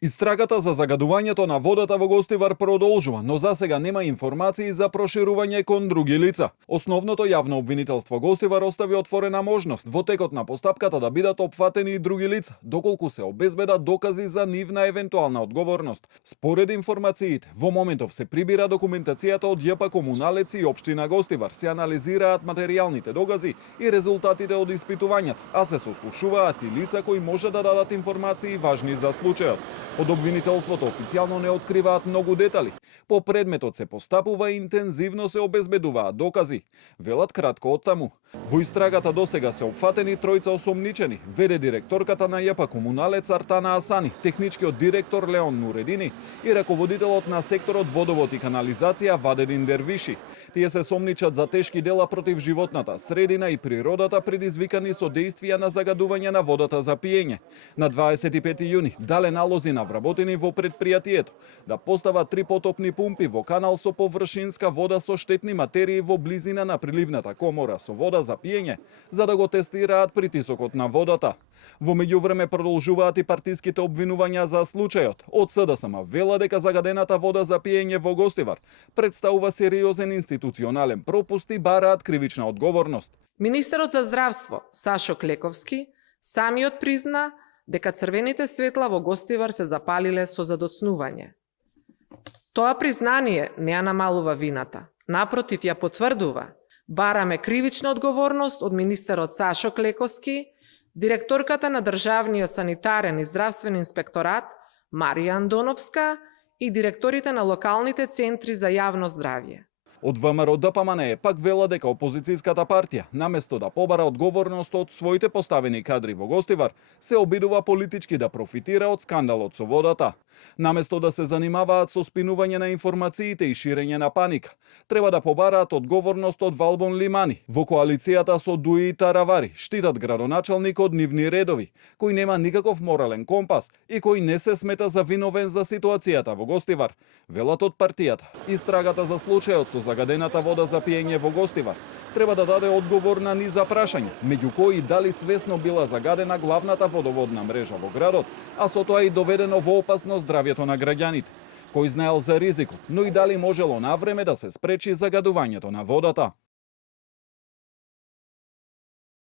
Истрагата за загадувањето на водата во Гостивар продолжува, но засега нема информации за проширување кон други лица. Основното јавно обвинителство Гостивар остави отворена можност во текот на постапката да бидат опфатени и други лица, доколку се обезбедат докази за нивна евентуална одговорност. Според информациите, во моментов се прибира документацијата од ЈП Комуналец и Општина Гостивар, се анализираат материјалните докази и резултатите од испитувањата, а се сослушуваат и лица кои може да дадат информации важни за случајот. Од обвинителството официјално не откриваат многу детали. По предметот се постапува и интензивно се обезбедуваат докази. Велат кратко од таму. Во истрагата досега се опфатени тројца осомничени, веде директорката на ЈП Комуналец Артана Асани, техничкиот директор Леон Нуредини и раководителот на секторот водовод и канализација Вадедин Дервиши. Тие се сомничат за тешки дела против животната средина и природата предизвикани со дејствија на загадување на водата за пиење. На 25 јуни дале налози на вработени во предпријатието да постават 3 потопни пумпи во канал со површинска вода со штетни материи во близина на приливната комора со вода за пиење, за да го тестираат притисокот на водата. Во меѓувреме продолжуваат и партиските обвинувања за случајот. Од СДСМ вела дека загадената вода за пиење во Гостивар представува сериозен институционален пропуст и бараат кривична одговорност. Министерот за здравство Сашо Клековски самиот призна дека црвените светла во Гостивар се запалиле со задоцнување. Тоа признание не ја намалува вината, напротив ја потврдува. Бараме кривична одговорност од министерот Сашо Клековски, директорката на Државниот санитарен и здравствен инспекторат Марија Андоновска и директорите на локалните центри за јавно здравје. Од ВМРО ДПМНЕ пак вела дека опозицијската партија, наместо да побара одговорност од своите поставени кадри во Гостивар, се обидува политички да профитира од скандалот со водата. Наместо да се занимаваат со спинување на информациите и ширење на паника, треба да побараат одговорност од Валбон Лимани. Во коалицијата со Дуи и Таравари штитат градоначалник од нивни редови, кој нема никаков морален компас и кој не се смета за виновен за ситуацијата во Гостивар. Велат од партијата, истрагата за случајот со загадената вода за пиење во Гостивар треба да даде одговор на низа прашања, меѓу кои дали свесно била загадена главната водоводна мрежа во градот, а со тоа и доведено во опасност здравјето на граѓаните. Кој знаел за ризикот, но и дали можело навреме да се спречи загадувањето на водата.